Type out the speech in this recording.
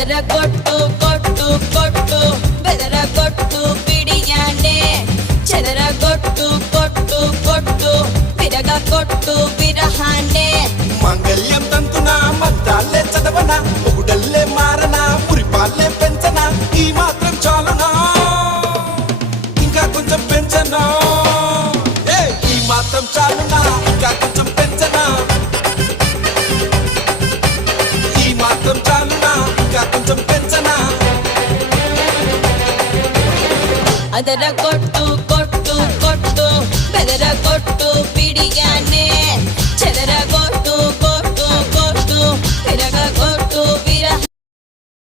కొట్టు కొట్టు కొట్టు బెదర కొట్టు పిడియానే చెదర కొట్టు కొట్టు కొట్టు విరగ కొట్టు విరహానే మంగళ్యం తంతునా మంత్రాలే చదవనా ఒకడల్లే మారనా పురిపాలే పెంచనా ఈ మాత్రం చాలునా ఇంకా కొంచెం పెంచనా ఈ మాత్రం చాలునా ఇంకా కొంచెం పెంచనా ఈ మాత్రం చాలునా ఇంకా కొంచెం పెంచనా అదర